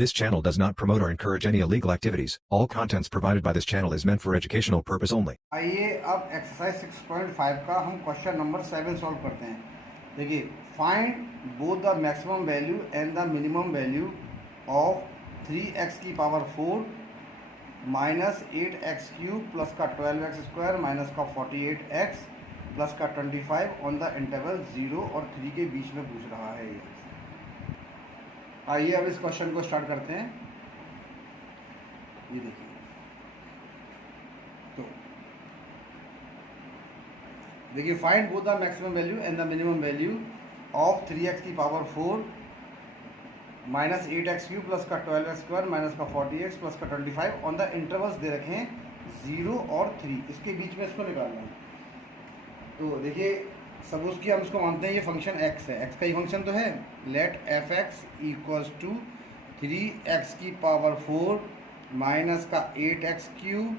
This channel does not promote or encourage any illegal activities. All contents provided by this channel is meant for educational purpose only. आइए अब exercise 6.5 का हम question number 7 solve करते हैं। देखिए, find both the maximum value and the minimum value of 3x की power 4 minus 8x cube plus का 12x square minus का 48x प्लस का 25 ऑन द इंटरवल 0 और 3 के बीच में पूछ रहा है ये। आइए अब इस क्वेश्चन को स्टार्ट करते हैं। ये देखिए, तो देखिए, find both the maximum value and the minimum value of 3x की power 4 minus 8x cube plus का 12x स्क्वायर माइनस का 40x प्लस का 25 ऑन द इंटरवल्स दे रखे हैं 0 और 3, इसके बीच में इसको निकालना है। तो देखिए, सपोज कि हम इसको मानते हैं ये फंक्शन x है, x का ही फंक्शन तो है। Let F X equals to 3x की पावर 4 माइनस का 8x क्यूब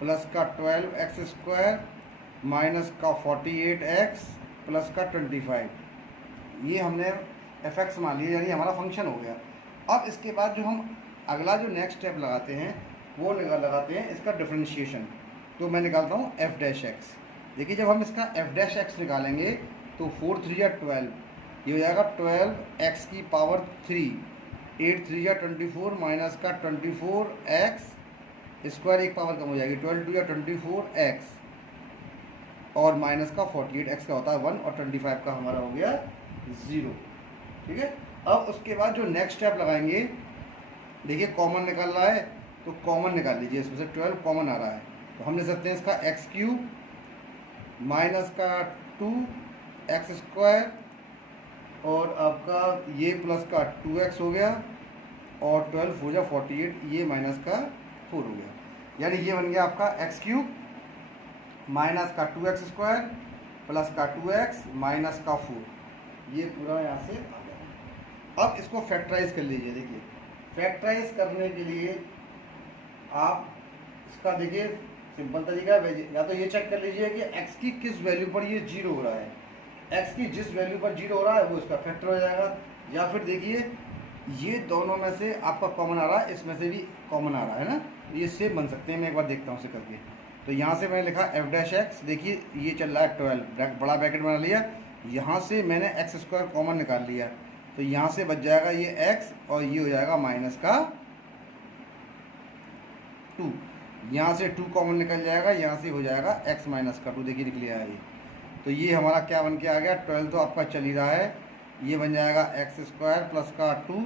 प्लस का 12x स्क्वायर माइनस का 48x प्लस का 25। ये हमने एफ एक्स मान लिया, यानी हमारा फंक्शन हो गया। अब इसके बाद जो हम अगला जो नेक्स्ट स्टेप लगाते हैं वो लगाते हैं इसका डिफरेंशिएशन। तो मैं निकालता हूँ एफ डैश एक्स। देखिए, जब हम इसका एफ डैश एक्स निकालेंगे तो 4 3 या 12, ये हो जाएगा 12x की पावर 3, 8 3 या 24 माइनस का 24x स्क्वायर, एक पावर कम हो जाएगी, 12 2 या 24x और माइनस का 48x का होता है 1 और 25 का हमारा हो गया 0। ठीक है। अब उसके बाद जो नेक्स्ट स्टेप लगाएंगे, देखिए कॉमन निकल रहा है तो कॉमन निकाल लीजिए, इसमें से 12 कॉमन आ रहा है तो हम ले सकते हैं इसका x क्यूब माइनस का 2x स्क्वायर और आपका ये प्लस का 2x हो गया और 12 हो जाए 48, ये माइनस का 4 हो गया, यानी ये बन गया आपका x क्यूब माइनस का 2x स्क्वायर प्लस का 2x माइनस का 4, ये पूरा यहाँ से आ गया। अब इसको फैक्टराइज कर लीजिए। देखिए, फैक्टराइज करने के लिए आप इसका देखिए सिंपल तरीका है, या तो ये चेक कर लीजिए कि x की किस वैल्यू पर ये 0 हो रहा है। x की जिस वैल्यू पर 0 हो रहा है वो इसका फैक्टर हो जाएगा, या फिर देखिए ये दोनों में से आपका कॉमन आ रहा है, इसमें से भी कॉमन आ रहा है ना, ये सेम बन सकते हैं। मैं एक बार देखता हूँ इसे करके। तो यहाँ से मैंने लिखा एफ डैश एक्स, देखिए ये चल रहा है 12, बड़ा ब्रैकेट बना लिया, यहाँ से मैंने एक्स स्क्वायर कॉमन निकाल लिया, तो यहाँ से बच जाएगा ये x और ये हो जाएगा माइनस का 2, यहाँ से 2 कॉमन निकल जाएगा, यहाँ से हो जाएगा x माइनस का 2, देखिए निकल आया ये। तो ये हमारा क्या बन के आ गया, 12 तो आपका चल ही रहा है, ये बन जाएगा एक्स स्क्वायर प्लस का 2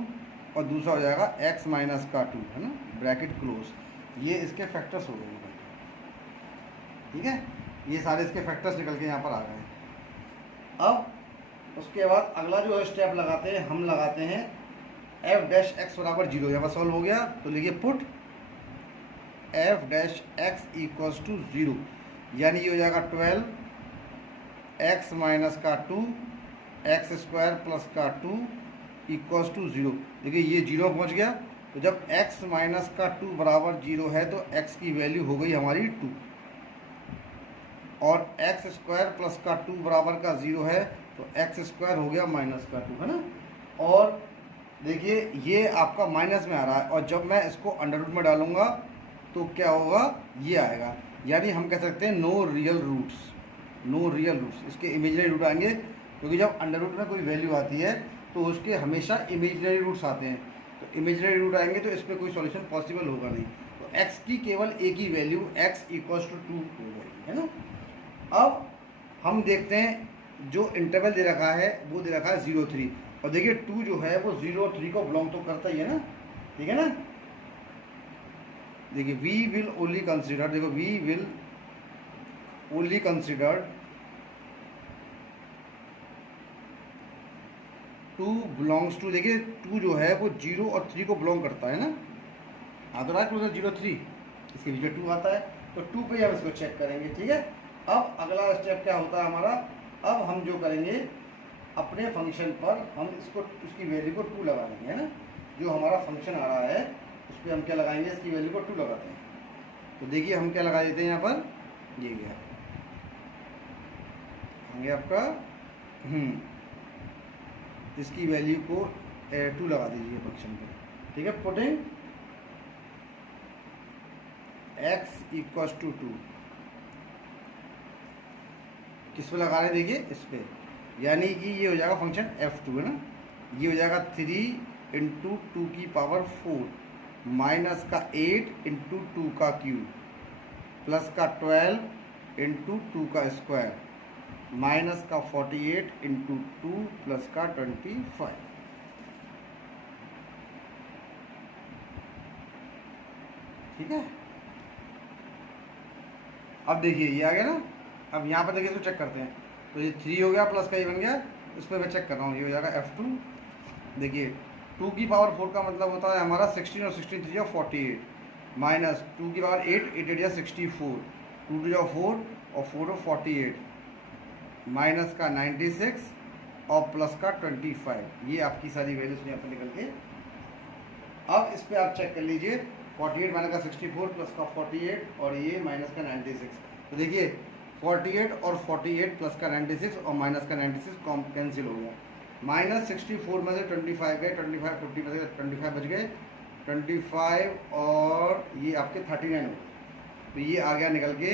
और दूसरा हो जाएगा x माइनस का 2, है ना, ब्रैकेट क्लोज। ये इसके फैक्टर्स हो गए। ठीक है, ये सारे इसके फैक्टर्स निकल के यहाँ पर आ गए हैं। अब उसके बाद अगला जो स्टेप लगाते हैं, हम लगाते हैं एफ डैश एक्स बराबर 0। यहाँ पर सॉल्व हो गया तो लिखिए put F dash X equals to 0, यानी ये हो जाएगा 12x माइनस का 2 एक्स स्क्वायर प्लस का 2 इक्वल्स टू 0। देखिए ये 0 पहुँच गया, तो जब x माइनस का 2 बराबर 0 है तो x की वैल्यू हो गई हमारी 2, और एक्स स्क्वायर प्लस का 2 बराबर का 0 है तो एक्स स्क्वायर हो गया माइनस का 2, है ना। और देखिए ये आपका माइनस में आ रहा है, और जब मैं इसको अंडर रूट में डालूंगा तो क्या होगा, ये आएगा, यानी हम कह सकते हैं no real roots, no real roots. इसके इमेजिनरी रूट आएंगे, क्योंकि जब अंडर रूट में कोई वैल्यू आती है तो उसके हमेशा इमेजिनरी रूट्स आते हैं, तो इमेजिनरी रूट आएंगे तो इस पर कोई सॉल्यूशन पॉसिबल होगा नहीं। तो x की केवल एक ही वैल्यू x इक्वल्स टू 2 हो जाएगी, है ना। अब हम देखते हैं जो इंटरवल दे रखा है वो दे रखा है 0 3, और देखिए 2 जो है वो 0 और 3 को बिलोंग तो करता ही है ना, ठीक है ना। देखिए वी विल ओनली कंसिडर, देखो we will only consider 2 belongs to, देखिए 2 जो है वो 0 और 3 को बिलोंग करता है ना, आ तो रहा है 0 3, इसके बीच में 2 आता है, तो 2 पे हम इसको चेक करेंगे। ठीक है, अब अगला स्टेप क्या होता है हमारा, अब हम जो करेंगे अपने फंक्शन पर हम इसको उसकी वैल्यू को 2 लगा देंगे, है ना। जो हमारा फंक्शन आ रहा है उस पर हम क्या लगाएंगे, इसकी वैल्यू को 2 लगाते हैं। तो देखिए हम क्या लगा देते हैं यहाँ पर, ये गया होंगे आपका इसकी वैल्यू को 2 लगा दीजिए फंक्शन पर। ठीक है। पुटिंग x इक्वल्स टू 2, किस पे लगा रहे हैं देखिए, इस पे, यानी कि ये हो जाएगा फंक्शन f2 है ना, ये हो जाएगा 3 इंटू 2 की पावर 4 माइनस का 8 इंटू 2 का क्यूब प्लस का 12 इंटू 2 का स्क्वायर माइनस का 48 इंटू 2 प्लस का 25। ठीक है। अब देखिए ये आ गया ना, अब यहाँ पर देखिए इसको चेक करते हैं, तो ये 3 हो गया प्लस का ये बन गया, इस पर मैं चेक कर रहा हूँ, ये हो जाएगा f2। देखिए 2 की पावर 4 का मतलब होता है हमारा 16 और 16 3 48 माइनस 2 की पावर 8 8 या 64, 2 2 4 और 4 48 माइनस का 96 और प्लस का 25। ये आपकी सारी वैल्यूज यहाँ पर निकल के। अब इस पर आप चेक कर लीजिए, 48 माइनस का 64 प्लस का 48 और ये माइनस का 96। तो देखिए 48 और 48 प्लस का 96 और माइनस का 96 कॉम कैंसिल हो गया। माइनस 64 में से 25 गए, 25 50 में से 25 बच गए, 25 और ये आपके 39 हो। तो ये आ गया निकल के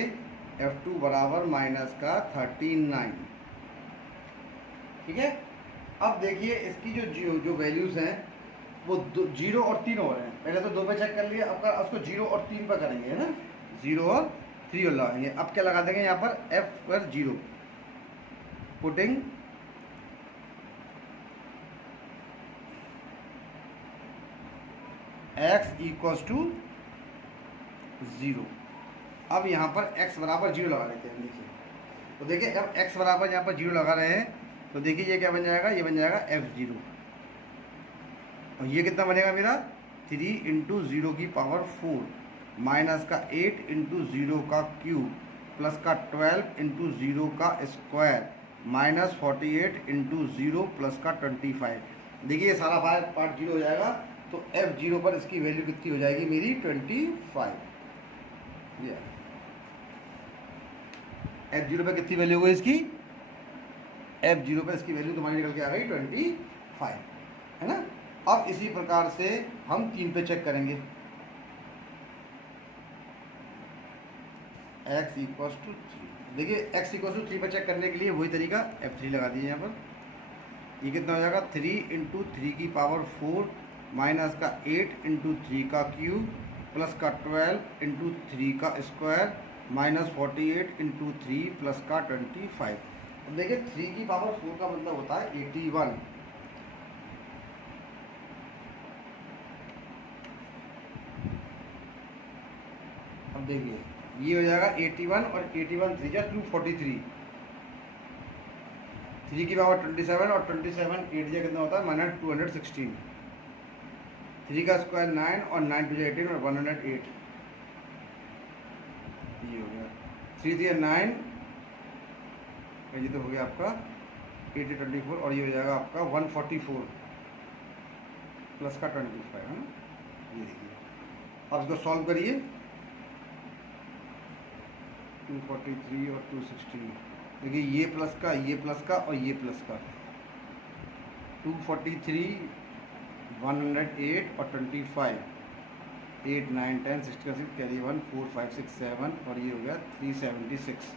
f2 बराबर माइनस का 39। ठीक है। अब देखिए इसकी जो वैल्यूज़ हैं वो 0 और 3 हो रहे हैं। पहले तो 2 पे चेक कर लिए, अब उसको 0 और 3 पर करेंगे, है ना, 0 और 3 लगाएंगे। अब क्या लगा देंगे यहाँ पर f पर 0, पुटिंग x इक्वल्स टू 0। अब यहाँ पर x बराबर 0 लगा लेते हैं। देखिए तो देखिए अब x बराबर यहाँ पर 0 लगा रहे हैं, तो देखिए ये क्या बन जाएगा, ये बन जाएगा f0, और ये कितना बनेगा मेरा 3 इंटू 0 की पावर 4 माइनस का 8 इंटू 0 का क्यूब प्लस का 12 इंटू 0 का स्क्वायर माइनस 48 इंटू 0 प्लस का 25। देखिए ये सारा पार्ट 0 हो जाएगा, तो f0 पर इसकी वैल्यू कितनी हो जाएगी मेरी 25। ये f0 पर कितनी वैल्यू होगी इसकी, f0 पर इसकी वैल्यू तुम्हारी निकल के आ गई 25, है ना। अब इसी प्रकार से हम 3 पे चेक करेंगे, x इक्वल्स टू 3। देखिए x इक्वल्स टू 3 पे चेक करने के लिए वही तरीका, f3 लगा दीजिए यहाँ पर। ये कितना हो जाएगा 3 इंटू 3 की पावर 4 माइनस का 8 इंटू 3 का क्यूब प्लस का 12 इंटू 3 का स्क्वायर माइनस 48 इंटू 3 प्लस का 25। अब देखिए 3 की पावर 4 का मतलब होता है 81। अब देखिए ये हो जाएगा 81 और 81 3 या 243, 3 की पावर 27 और 27 8 या कितना होता है माइनस 216, 3 का स्क्वायर 9 और 9 2 18 और 108। ये हो गया 3 3 9, ये तो हो गया आपका 8 24 और ये हो जाएगा आपका 144 प्लस का 25, है ना। ये देखिए अब इसको सॉल्व करिए, 243 और 216। देखिए ये प्लस का, ये प्लस का और ये प्लस का, 243 108 और 25, 8 9 10 16 कैरी 1 4 5 6 7 और ये हो गया 376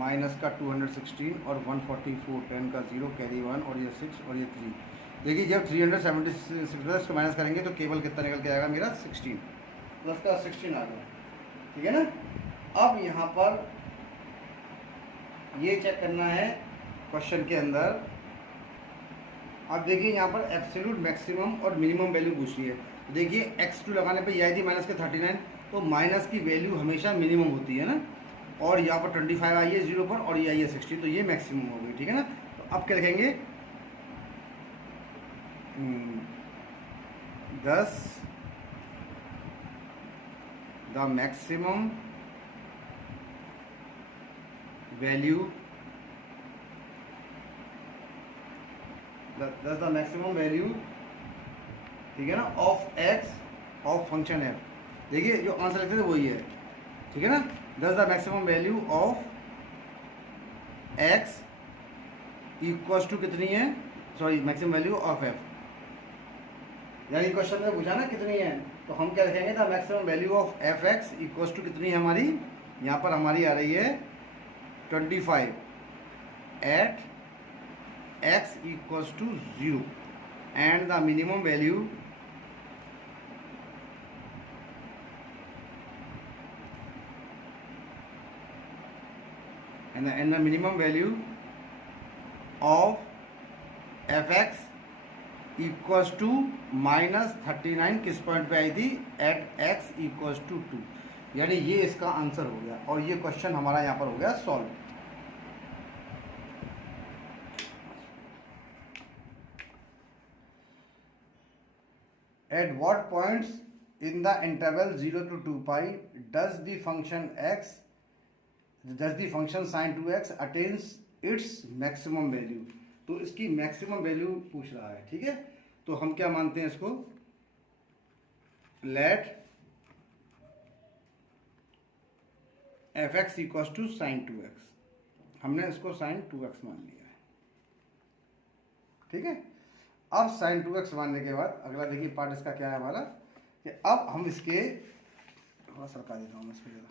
माइनस का 216 और 144 10 का 0 कैरी 1 और ये 6 और ये 3। देखिए जब 376 को माइनस करेंगे तो केवल कितना निकल के आएगा मेरा 16, प्लस का 16 आ गया। ठीक है ना। अब यहाँ पर ये चेक करना है क्वेश्चन के अंदर। अब देखिए यहाँ पर एब्सोल्यूट मैक्सिमम और मिनिमम वैल्यू पूछी है। देखिए x2 लगाने पे ये आई थी माइनस के 39, तो माइनस की वैल्यू हमेशा मिनिमम होती है ना, और यहाँ पर 25 आई है 0 पर और ये आई है 60, तो ये मैक्सिमम हो गई। ठीक है ना। तो अब क्या लिखेंगे 10 द मैक्सिमम वैल्यू, दस द मैक्सिमम वैल्यू, ठीक है ना, of x of function f। देखिए जो आंसर लिखते थे वही है, ठीक है ना। Thus the maximum value of x equals to कितनी है, sorry maximum value of f यानी क्वेश्चन में पूछा ना कितनी है, तो हम क्या लिखेंगे, the maximum value of F X equals to कितनी है हमारी, यहाँ पर हमारी आ रही है 25 eight x equals to 0 and the minimum value and the minimum value of fx equals to -39 किस पॉइंट पे आई थी, एट x equals to 2। यानी ये इसका आंसर हो गया और ये क्वेश्चन हमारा यहाँ पर हो गया solve. At what points in the interval 0 to 2 pi does the function sin 2x attains its maximum value? तो इसकी मैक्सिमम वैल्यू पूछ रहा है, ठीक है। तो हम क्या मानते हैं इसको, let F X equals to sine 2x, हमने इसको साइन 2x मान लिया है, ठीक है। अब साइन 2x मानने के बाद अगला देखिए पार्ट इसका क्या है हमारा, कि अब हम इसके थोड़ा सरका देता हूँ इसमें ज़्यादा।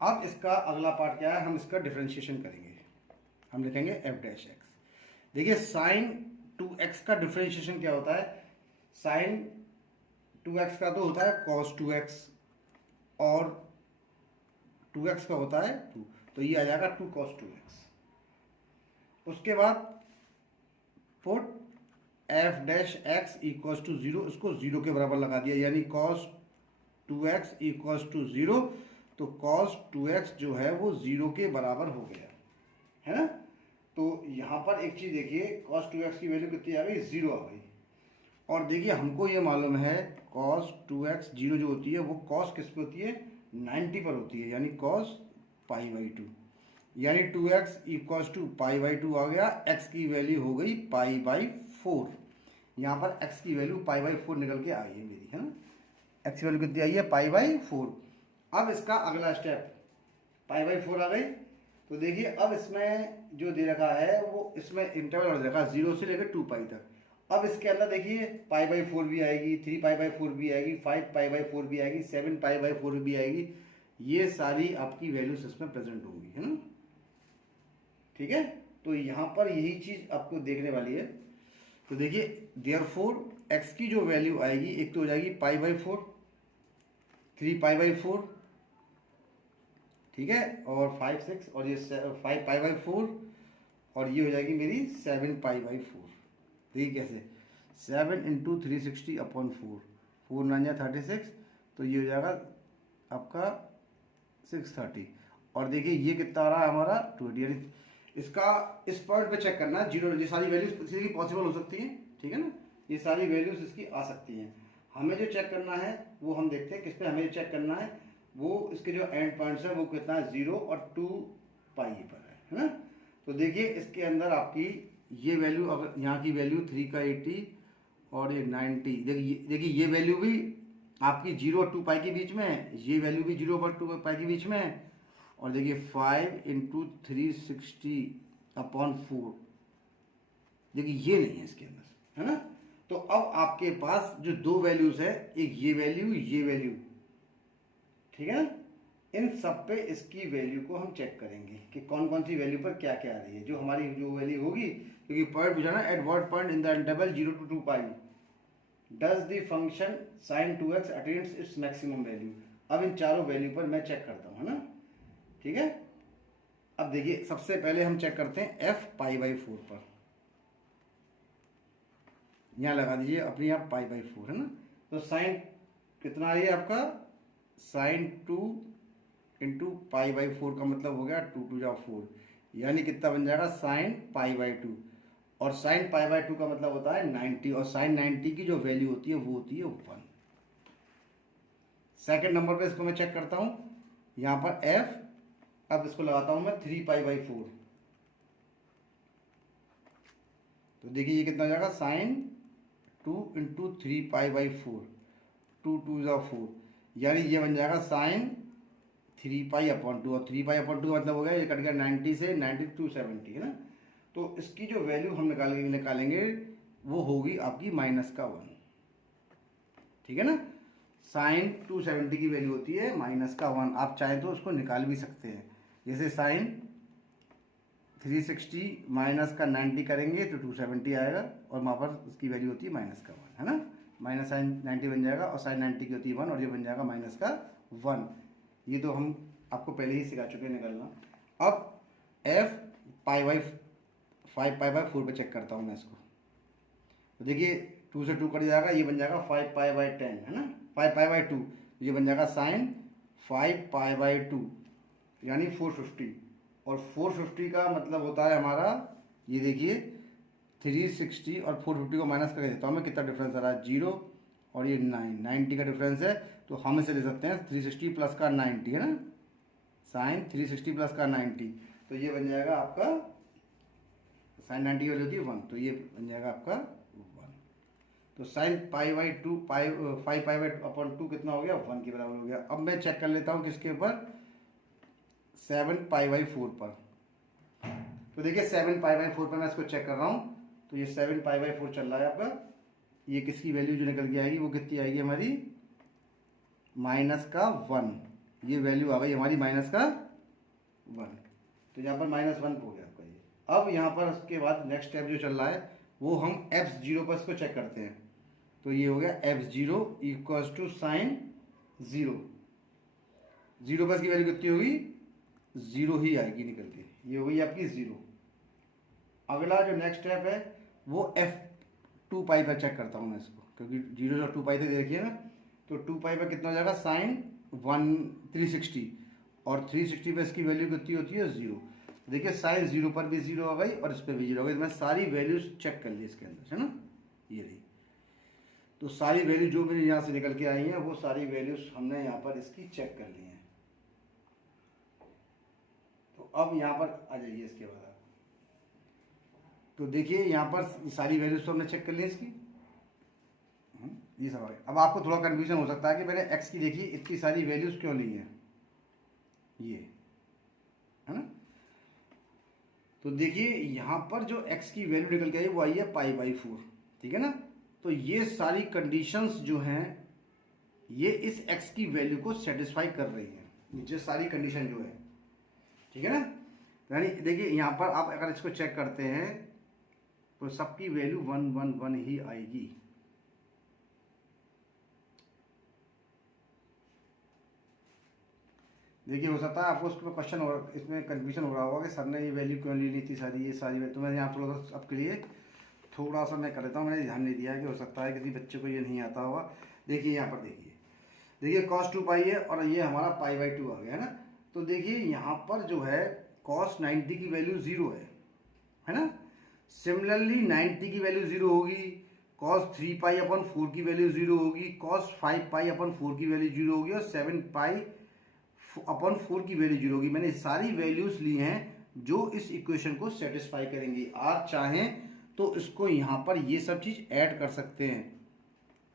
अब इसका अगला पार्ट क्या है, हम इसका डिफरेंशिएशन करेंगे, हम लिखेंगे एफ डैश एक्स। देखिए साइन 2x का डिफरेंशिएशन क्या होता है, साइन 2x का तो होता है कॉस 2x और 2x का होता है 2, तो ये आ जाएगा 2 cos 2x। उसके बाद put F dash X equals to 0, इसको 0 के बराबर लगा दिया, यानी cos 2x इक्वल्स टू 0, तो cos 2x जो है वो 0 के बराबर हो गया है ना। तो यहाँ पर एक चीज़ देखिए, cos 2x की वैल्यू कितनी आ गई, 0 आ गई। और देखिए हमको ये मालूम है cos 2x 0 जो होती है वो cos किस पे होती है, 90 पर होती है, यानी cos π/2, यानी 2x इक्वल्स टू π/2 आ गया। x की वैल्यू हो गई π/4, यहाँ पर x की वैल्यू π/4 निकल के आई है मेरी, है ना। x की वैल्यू कितनी आई है, π/4। अब इसका अगला स्टेप π/4 आ गई, तो देखिए अब इसमें जो दे रखा है वो इसमें इंटरवल दे रखा 0 से लेकर 2 पाई तक। अब इसके अंदर देखिए π/4 भी आएगी, 3π/4 भी आएगी, 5π/4 भी आएगी, 7π/4 भी आएगी, ये सारी आपकी वैल्यूज इसमें प्रेजेंट होंगी, है ना, ठीक है। तो यहाँ पर यही चीज आपको देखने वाली है। तो देखिए देयरफॉर x की जो वैल्यू आएगी, एक तो हो जाएगी π/4, 3π/4, ठीक है, और 5 6 और ये 5π/4 और ये हो जाएगी मेरी 7π/4। देखिए कैसे, 7 × 360/4, 4 9 36, तो ये हो जाएगा आपका 630। और देखिए ये कितना आ रहा है हमारा 20, यानी इसका इस पॉइंट पे चेक करना, 0, ये सारी वैल्यूज इसकी पॉसिबल हो सकती हैं, ठीक है ना, ये सारी वैल्यूज इसकी आ सकती हैं। हमें जो चेक करना है वो हम देखते हैं किस पे हमें चेक करना है, वो इसके जो एंड पॉइंट्स है वो कितना है, 0 और 2 पाई पर है ना। तो देखिए इसके अंदर आपकी ये वैल्यू, अगर यहाँ की वैल्यू 3 का 80 और ये 90, देखिए ये वैल्यू भी आपकी 0 और 2 पाई के बीच में है, ये वैल्यू भी 0 और 2 पाई के बीच में है। और देखिए 5 × 360/4, देखिए ये नहीं है इसके अंदर, है ना। तो अब आपके पास जो दो वैल्यूज है, एक ये वैल्यू, ठीक है, इन सब पे इसकी वैल्यू को हम चेक करेंगे कि कौन कौन सी वैल्यू पर क्या क्या आ रही है। जो हमारी जो वैल्यू होगी, क्योंकि पॉइंट पूछा ना, at what point in the interval 0 to 2 pi does the function sin 2x attains its maximum value. अब इन चारों वैल्यू पर मैं चेक करता हूँ, है ना, ठीक है। अब देखिए सबसे पहले हम चेक करते हैं f π/4 पर, यहाँ लगा दीजिए अपनी आप π/4, है ना। तो साइन कितना आ रही है आपका, sin 2 × π/4 का मतलब हो गया 2 2 जा 4, यानी कितना बन जाएगा sin π/2, और sin π/2 का मतलब होता है 90, और sin 90 की जो वैल्यू होती है वो होती है 1। सेकंड नंबर पे इसको मैं चेक करता हूँ, यहाँ पर f, अब इसको लगाता हूँ मैं 3π/4, तो देखिए ये कितना हो जाएगा, sin 2 × 3π/4, 2 2 जा 4, यानी ये बन जाएगा sin 3π/2, और 3π/2 मतलब हो गया, ये कट गया 90 से 90 to 70, है ना। तो इसकी जो वैल्यू हम निकालेंगे वो होगी आपकी -1, ठीक है ना। साइन 270 की वैल्यू होती है -1। आप चाहें तो उसको निकाल भी सकते हैं, जैसे साइन 360 -90 करेंगे तो 270 आएगा, और वहाँ पर उसकी वैल्यू होती है -1, है ना। माइनस साइन 90 बन जाएगा, और साइन 90 की होती है 1, और ये बन जाएगा -1। ये तो हम आपको पहले ही सिखा चुके हैं निकालना। अब f π/4 पे चेक करता हूँ मैं इसको। तो देखिए 2 से 2 कट जाएगा, ये बन जाएगा 5π/10, है ना, 5π/2। ये बन जाएगा साइन 5π/2 यानी 450, और 450 का मतलब होता है हमारा, ये देखिए 360 और 450 को माइनस करके देता हूँ मैं, कितना डिफरेंस आ रहा है, 0 और ये 90 का डिफरेंस है। तो हम इसे ले सकते हैं 360 प्लस का 90, है ना, साइन 360 प्लस का 90, तो ये बन जाएगा आपका साइन 90 की वैल्यू होती है 1, तो ये बन जाएगा आपका 1। तो साइन π/2 5π/2 कितना हो गया, 1 के बराबर हो गया। अब मैं चेक कर लेता हूँ किसके ऊपर, 7π/4 पर। तो देखिए 7π/4 पर मैं इसको चेक कर रहा हूँ, तो ये 7π/4 चल रहा है आपका। ये किसकी वैल्यू जो निकल के आएगी वो कितनी आएगी हमारी, -1। ये वैल्यू आ गई हमारी -1, तो यहाँ पर -1 हो गया आपका ये। अब यहाँ पर उसके बाद नेक्स्ट स्टेप जो चल रहा है वो हम f0 पर इसको चेक करते हैं। तो ये हो गया f0 इक्वल्स टू साइन 0 पर इसकी वैल्यू कितनी होगी, 0 ही आएगी निकल के, ये हो गई आपकी 0। अगला जो नेक्स्ट स्टेप है वो f2π पर चेक करता हूँ मैं इसको, क्योंकि 0 और 2π थे देखिए ना। तो 2π पर कितना हो जाएगा, साइन 360, और 360 पे इसकी वैल्यू कितनी होती है, 0। देखिए साइन 0 पर भी 0 आ गई और इस पर भी 0 आ गई। तो मैं सारी वैल्यूज चेक कर ली इसके अंदर, है ना, ये रही। तो सारी वैल्यू जो मेरी यहाँ से निकल के आई हैं वो सारी वैल्यूज हमने यहाँ पर इसकी चेक कर ली हैं। तो अब यहाँ पर आ जाइए इसके बाद आप, तो देखिए यहाँ पर सारी वैल्यूज तो हमने चेक कर ली इसकी, ये सब आ गया। अब आपको थोड़ा कन्फ्यूजन हो सकता है कि मैंने x की देखिए इतनी सारी वैल्यूज क्यों ली हैं, ये है ना। तो देखिए यहाँ पर जो x की वैल्यू निकल के आई वो आई है π/4, ठीक है ना। तो ये सारी कंडीशंस जो हैं ये इस x की वैल्यू को सेटिस्फाई कर रही हैं, नीचे सारी कंडीशन जो है, ठीक है ना। यानी देखिए यहाँ पर आप अगर इसको चेक करते हैं तो सबकी वैल्यू 1 1 1 ही आएगी। देखिए हो सकता है आपको उसमें क्वेश्चन और इसमें कंफ्यूजन हो रहा होगा कि सर ने ये वैल्यू क्यों ली थी सारी, ये सारी वैल्यू। तो मैं यहाँ थोड़ा सा आपके लिए थोड़ा सा मैं कर देता हूँ, मैंने ध्यान नहीं दिया है कि हो सकता है किसी बच्चे को ये नहीं आता होगा। देखिए यहाँ पर देखिए cos 2π है और ये हमारा π/2 आ गया, है ना। तो देखिए यहाँ पर जो है cos 90 की वैल्यू 0 है ना। सिमिलरली 90 की वैल्यू 0 होगी, cos 3π/4 की वैल्यू 0 होगी, cos 5π/4 की वैल्यू 0 होगी, और 7π/4 की वैल्यू 0 होगी। मैंने सारी वैल्यूज ली हैं जो इस इक्वेशन को सेटिस्फाई करेंगी। आप चाहें तो इसको यहाँ पर ये सब चीज़ ऐड कर सकते हैं,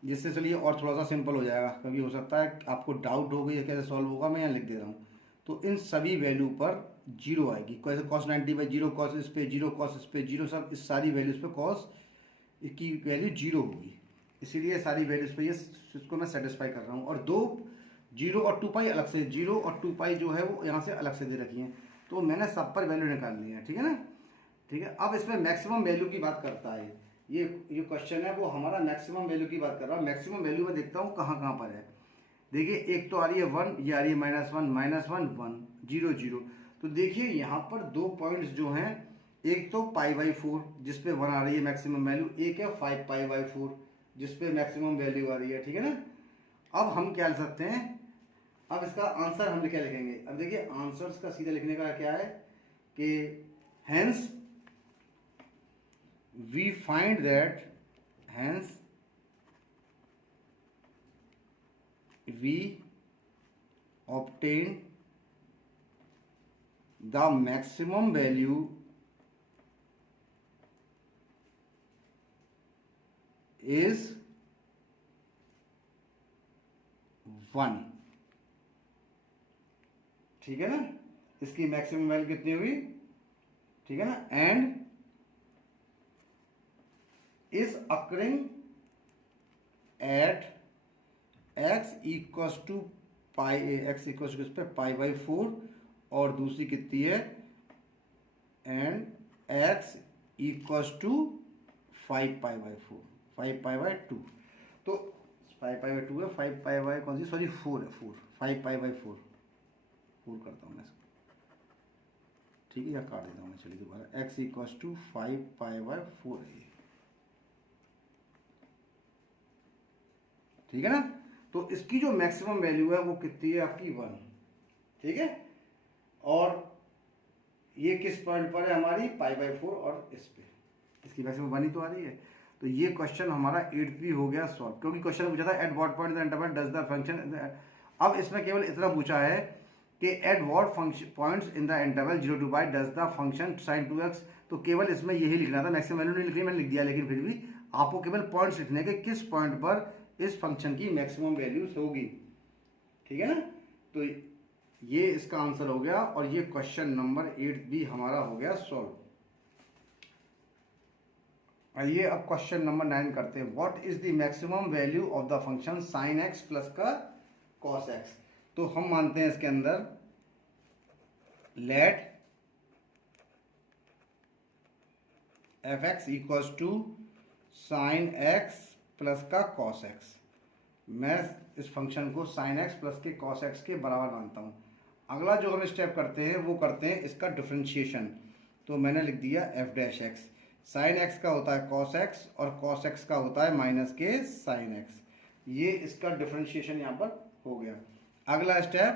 जिससे चलिए और थोड़ा सा सिंपल हो जाएगा, क्योंकि हो सकता है आपको डाउट हो गई है कैसे सॉल्व होगा। मैं यहाँ लिख दे रहा हूँ। तो इन सभी वैल्यू पर 0 आएगी, कैसे cos 90/0, cos इस पे 0, cos इस पे 0, सब इस सारी वैल्यूज पे cos की वैल्यू 0 होगी। इसीलिए सारी वैल्यूज पे ये इसको मैं सेटिस्फाई कर रहा हूँ। और दो 0 और 2π अलग से, 0 और 2π जो है वो यहाँ से अलग से दे रखी हैं, तो मैंने सब पर वैल्यू निकाल ली है, ठीक है ना। ठीक है, अब इसमें मैक्सिमम वैल्यू की बात करता है ये क्वेश्चन है, वो हमारा मैक्सिमम वैल्यू की बात कर रहा है। मैक्सिमम वैल्यू में देखता हूँ कहाँ पर है। देखिए एक तो आ रही है 1, ये आ रही है -1 1 0 0। तो देखिए यहाँ पर दो पॉइंट्स जो हैं, एक तो π/4 जिसपे 1 आ रही है मैक्सिमम वैल्यू, एक है 5π/4 जिसपे मैक्सिमम वैल्यू आ रही है, ठीक है ना। अब हम क्या लिख सकते हैं, अब इसका आंसर हम क्या लिखेंगे। अब देखिए आंसर्स का सीधा लिखने का क्या है कि hence we find that hence we obtain the maximum value is 1, ठीक है ना। इसकी मैक्सिमम वैल्यू कितनी हुई, ठीक है ना। And is occurring at X equals to pi, X equals to pi by 4, और दूसरी कितनी है and X equals to 5 pi by 4, 5 pi by 2। तो 5 पाई बाई 2 है, 5 पाई बाई कौन सी, सॉरी 4 है, 4, 5 पाई बाई 4 करता हूँ मैं इसको, ठीक है, या काट देता हूँ मैं, चलिए दोबारा, X equals to 5 pi by 4 है ये, ठीक है ना। तो इसकी जो मैक्सिमम वैल्यू है वो कितनी है आपकी 1, ठीक है, और ये किस पॉइंट पर है हमारी पाई बाई 4, और इस पे इसकी मैक्सिमम 1 ही तो आ रही है। तो ये क्वेश्चन हमारा 8th भी हो गया सॉल्व, क्योंकि क्वेश्चन पूछा था at what point the interval does the function, अब इसमें केवल इतना पूछा है कि at what function points in the interval 0 to pi does the function sin 2x, तो केवल इसमें यही लिखना था, मैक्सिमम वैल्यू नहीं लिखनी, मैंने लिख दिया, लेकिन फिर भी आपको केवल पॉइंट्स लिखने के किस पॉइंट पर इस फंक्शन की मैक्सिमम वैल्यूज होगी, ठीक है ना। तो ये इसका आंसर हो गया, और ये क्वेश्चन नंबर 8 भी हमारा हो गया सॉल्व। आइए अब क्वेश्चन नंबर 9 करते हैं। What is the maximum value of the function sin x plus का cos x। तो हम मानते हैं इसके अंदर let fx equals to sin x plus का cos x। मैं इस फंक्शन को sin x प्लस के cos x के बराबर मानता हूं। अगला जो हम स्टेप करते हैं वो करते हैं इसका डिफरेंशिएशन। तो मैंने लिख दिया f dash x, sin x का होता है cos x और cos x का होता है माइनस के sin x। ये इसका डिफरेंशिएशन यहाँ पर हो गया। अगला step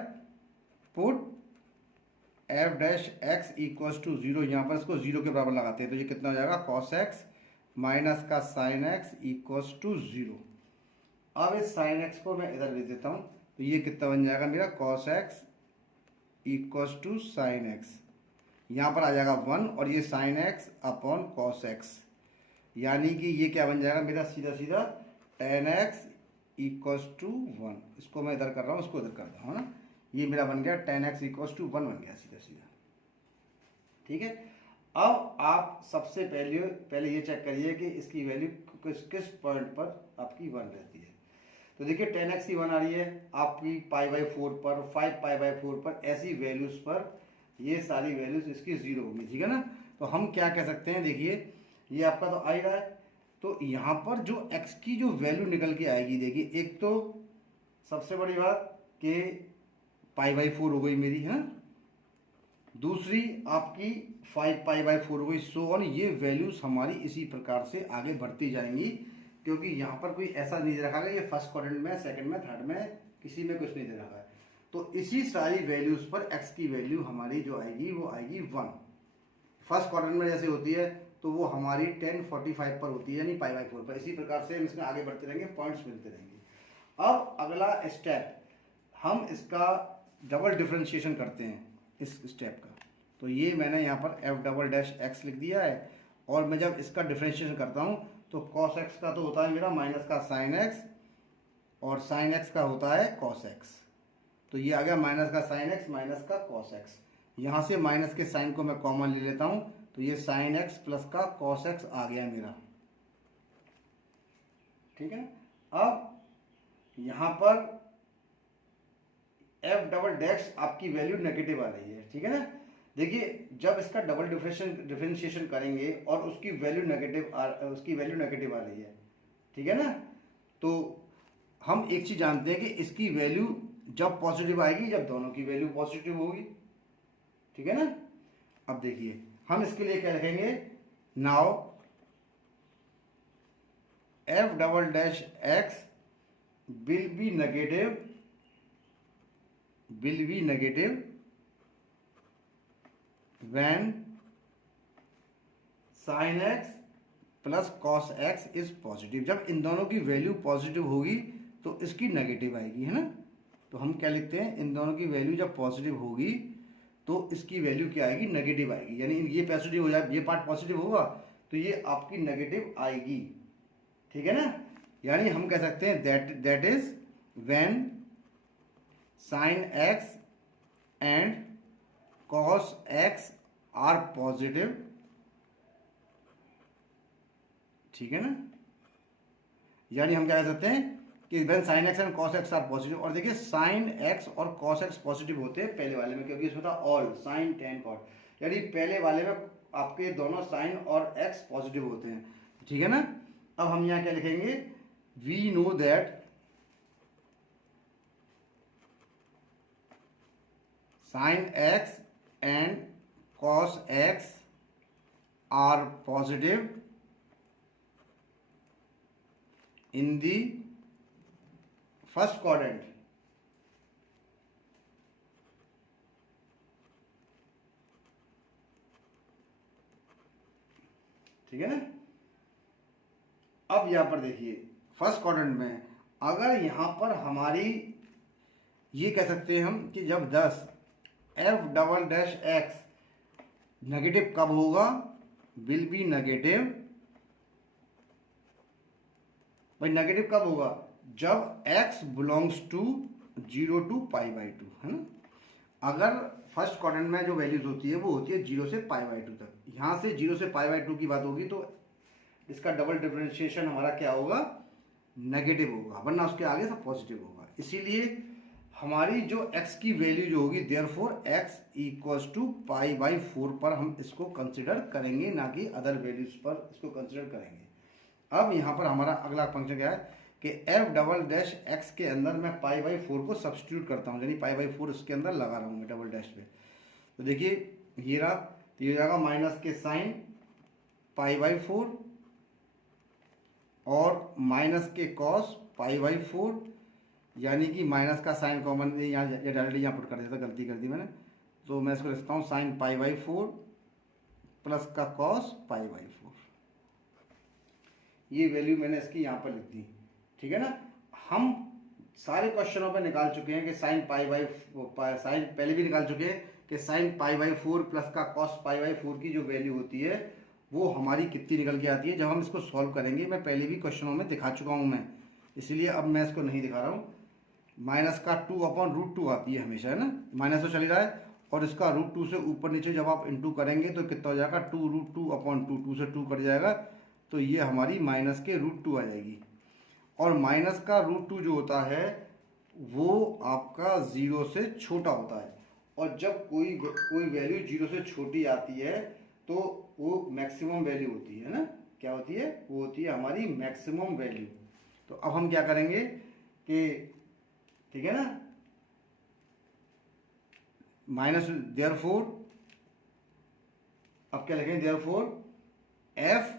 put f dash x equals to 0, यहाँ पर इसको 0 के बराबर लगाते हैं, तो ये कितना हो जाएगा cos x माइनस का sin x इक्वल्स टू 0। अब इस sin x को मैं इधर लिख देता हूँ, तो ये कितना बन जाएगा मेरा cos x equals to sin x, यहाँ पर आ जाएगा 1, और ये sin x upon cos x, यानी कि ये क्या बन जाएगा मेरा सीधा सीधा tan x इक्वल्स टू 1। इसको मैं इधर कर रहा हूँ, इसको इधर कर रहा हूँ ना, ये मेरा बन गया tan x इक्वल्स टू 1 बन गया सीधा सीधा, ठीक है। अब आप सबसे पहले ये चेक करिए कि इसकी वैल्यू किस पॉइंट पर आपकी 1 रहती है। तो देखिए tan x की 1 आ रही है आपकी पाई बाई 4 पर, 5 पाई बाई 4 पर, ऐसी वैल्यूज पर ये सारी वैल्यूज इसकी 0 होगी, ठीक है ना। तो हम क्या कह सकते हैं, देखिए ये आपका तो आ ही रहा है, तो यहाँ पर जो x की जो वैल्यू निकल के आएगी, देखिए एक तो सबसे बड़ी बात कि पाई बाई 4 हो गई मेरी, है ना, दूसरी आपकी 5 पाई बाई 4 हो गई, सो ऑन, ये वैल्यूज हमारी इसी प्रकार से आगे बढ़ती जाएंगी, क्योंकि यहाँ पर कोई ऐसा नहीं दे रखा है ये फर्स्ट क्वाड्रेंट में, सेकंड में, थर्ड में, किसी में कुछ नहीं दे रखा है। तो इसी सारी वैल्यूज पर x की वैल्यू हमारी जो आएगी वो आएगी 1। फर्स्ट क्वाड्रेंट में जैसे होती है तो वो हमारी 1045 पर होती है, यानी पाई बाई 4 पर। इसी प्रकार से हम इसमें आगे बढ़ते रहेंगे, पॉइंट्स मिलते रहेंगे। अब अगला स्टेप, हम इसका डबल डिफरेंशिएशन करते हैं इस स्टेप का। तो ये मैंने यहाँ पर f डबल डैश x लिख दिया है, और मैं जब इसका डिफरेंशिएशन करता हूँ तो cos x का तो होता है मेरा माइनस का sin x, और sin x का होता है cos x। तो ये आ गया माइनस का sin x माइनस का cos x। यहाँ से माइनस के साइन को मैं कॉमन ले लेता हूँ, तो ये sin x प्लस का cos x आ गया मेरा, ठीक है। अब यहाँ पर f डबल डैश आपकी वैल्यू नेगेटिव आ रही है, ठीक है ना। देखिए जब इसका डबल डिफरेंशिएशन करेंगे और उसकी वैल्यू नेगेटिव आ रही है, ठीक है ना, तो हम एक चीज जानते हैं कि इसकी वैल्यू जब पॉजिटिव आएगी जब दोनों की वैल्यू पॉजिटिव होगी, ठीक है ना। अब देखिए हम इसके लिए क्या लिखेंगे, now f double dash x will be negative when sin x plus cos x is positive. जब इन दोनों की वैल्यू पॉजिटिव होगी तो इसकी नेगेटिव आएगी, है ना। तो हम क्या लिखते हैं, इन दोनों की वैल्यू जब पॉजिटिव होगी तो इसकी वैल्यू क्या आएगी, नेगेटिव आएगी, यानी ये पॉजिटिव हो जाए, ये पार्ट पॉजिटिव होगा तो ये आपकी नेगेटिव आएगी, ठीक है ना। यानी हम कह सकते हैं that is when sin x and cos x are positive, ठीक है ना। यानी हम क्या कह सकते हैं कि when sine X and cos X are positive, और देखिए साइन एक्स और कॉस एक्स पॉजिटिव होते हैं पहले वाले में, क्योंकि इसमें था ऑल साइन टेन कॉट, यानी पहले वाले में आपके दोनों साइन और एक्स पॉजिटिव होते हैं, ठीक है ना। अब हम यहाँ क्या लिखेंगे, we know that sine X and cos X are positive in the first quadrant, ठीक है ना। अब यहां पर देखिए फर्स्ट क्वाड्रेंट में अगर यहां पर हमारी ये कह सकते हैं हम कि जब 10 F double dash x negative कब होगा, विल बी नेगेटिव, भाई नेगेटिव कब होगा, जब x बिलोंग्स टू 0 to π/2, है ना। अगर फर्स्ट क्वाड्रेंट में जो वैल्यूज होती है वो होती है 0 से π/2 तक, यहाँ से 0 से π/2 की बात होगी तो इसका डबल डिफरेंशिएशन हमारा क्या होगा, नेगेटिव होगा, वरना उसके आगे सब पॉजिटिव होगा। इसीलिए हमारी जो x की वैल्यू जो होगी देयरफॉर x इक्वल्स टू π/4 पर हम इसको कंसिडर करेंगे, ना कि अदर वैल्यूज पर इसको कंसिडर करेंगे। अब यहाँ पर हमारा अगला फंक्शन क्या है कि एफ डबल डैश एक्स के अंदर मैं π/4 को सब्सटीट्यूट करता हूँ, यानी π/4 इसके अंदर लगा रहा हूँ मैं डबल डैश पे। तो देखिए ये रहा, तो ये हो जाएगा माइनस के साइन π/4 और माइनस के कॉस π/4, यानी कि माइनस का साइन कॉमन यहाँ डायरेक्टली यहाँ पुट कर देता, गलती कर दी मैंने, तो मैं इसको लिखता हूँ साइन π/4 प्लस का कॉस π/4, ये वैल्यू मैंने इसकी यहाँ पर लिख दी, ठीक है ना। हम सारे क्वेश्चनों पे निकाल चुके हैं कि साइन साइन पहले भी निकाल चुके हैं कि साइन π/4 प्लस का कॉस π/4 की जो वैल्यू होती है वो हमारी कितनी निकल के आती है जब हम इसको सॉल्व करेंगे। मैं पहले भी क्वेश्चनों में दिखा चुका हूँ मैं, इसलिए अब मैं इसको नहीं दिखा रहा हूँ। माइनस का 2/√2 आती है हमेशा, है ना, माइनस तो चल ही रहा है, और इसका √2 से ऊपर नीचे जब आप इंटू करेंगे तो कितना हो जाएगा, 2√2/2, 2 से 2 कट जाएगा, तो ये हमारी माइनस के √2 आ जाएगी। और माइनस का √2 जो होता है वो आपका 0 से छोटा होता है, और जब कोई वैल्यू 0 से छोटी आती है तो वो मैक्सिमम वैल्यू होती है ना, क्या होती है, वो होती है हमारी मैक्सिमम वैल्यू। तो अब हम क्या करेंगे कि, ठीक है ना, माइनस देयरफॉर, अब क्या लिखेंगे, therefore F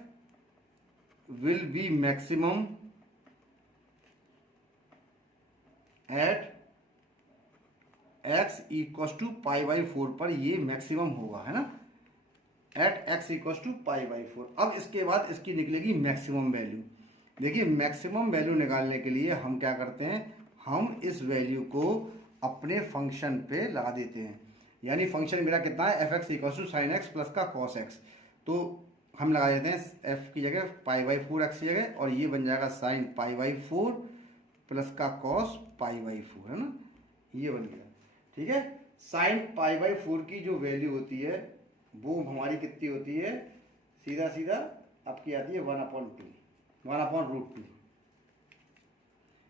will be maximum at x equals to π/4 पर, ये मैक्सिमम होगा, है ना, एट x equals to π/4। अब इसके बाद इसकी निकलेगी मैक्सिमम वैल्यू। देखिए मैक्सिमम वैल्यू निकालने के लिए हम क्या करते हैं, हम इस वैल्यू को अपने फंक्शन पे लगा देते हैं, यानी फंक्शन मेरा कितना है, f(x) equals to sine X plus का कॉस एक्स, तो हम लगा देते हैं f की जगह π/4 x की जगह, और ये बन जाएगा साइन π/4 प्लस का कॉस π/4, है ना, ये बन गया, ठीक है। साइन π/4 की जो वैल्यू होती है वो हमारी कितनी होती है, सीधा सीधा आपकी आती है 1/2।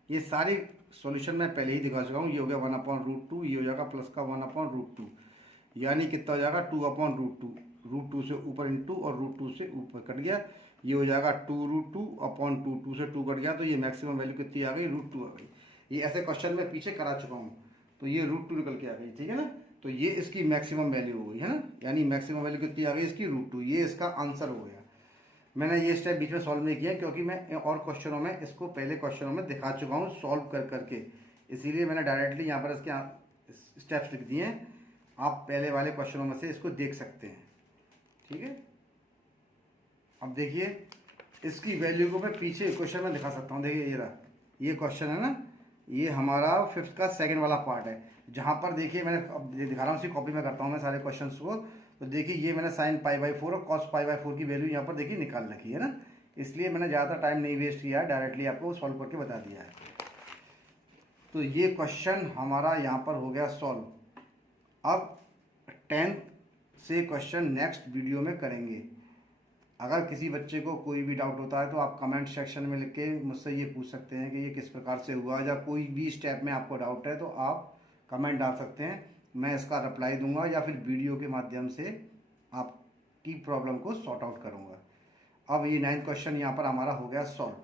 ये सारी सॉल्यूशन मैं पहले ही दिखा चुका हूँ, ये हो गया 1/2, ये हो जाएगा प्लस का 1/2, यानी कितना हो जाएगा 2/√2, √2 से ऊपर इंटू और √2 से ऊपर कट गया, ये हो जाएगा 2√2/2, 2 से 2 कट गया, तो ये मैक्सिमम वैल्यू कितनी आ गई, √2 आ गई। ये ऐसे क्वेश्चन में पीछे करा चुका हूँ, तो ये √2 निकल के आ गई, ठीक है ना, तो ये इसकी मैक्सिमम वैल्यू हो गई, है ना, यानी मैक्सिमम वैल्यू कितनी आ गई इसकी, √2, ये इसका आंसर हो गया। मैंने ये स्टेप बीच में सॉल्व नहीं किया क्योंकि मैं और क्वेश्चनों में इसको पहले क्वेश्चनों में दिखा चुका हूँ सॉल्व कर करके, इसीलिए मैंने डायरेक्टली यहाँ पर इसके स्टेप्स लिख दिए हैं, आप पहले वाले क्वेश्चनों में से इसको देख सकते हैं, ठीक है। अब देखिए इसकी वैल्यू को मैं पीछे क्वेश्चन में दिखा सकता हूँ, देखिए ये रहा, ये क्वेश्चन है ना, ये हमारा 5th का सेकंड वाला पार्ट है, जहाँ पर देखिए मैंने अब दिखा रहा हूँ, उसी कॉपी में करता हूँ मैं सारे क्वेश्चंस को, तो देखिए ये मैंने साइन π/4 और कॉस π/4 की वैल्यू यहाँ पर देखिए निकाल रखी है ना, इसलिए मैंने ज़्यादा टाइम नहीं वेस्ट किया है, डायरेक्टली आपको सॉल्व करके बता दिया है। तो ये क्वेश्चन हमारा यहाँ पर हो गया सॉल्व। अब 10th से क्वेश्चन नेक्स्ट वीडियो में करेंगे। अगर किसी बच्चे को कोई भी डाउट होता है तो आप कमेंट सेक्शन में लिख के मुझसे ये पूछ सकते हैं कि ये किस प्रकार से हुआ, या कोई भी स्टेप में आपको डाउट है तो आप कमेंट डाल सकते हैं, मैं इसका रिप्लाई दूंगा या फिर वीडियो के माध्यम से आपकी प्रॉब्लम को सॉर्ट आउट करूंगा। अब ये 9th क्वेश्चन यहाँ पर हमारा हो गया सॉल्व।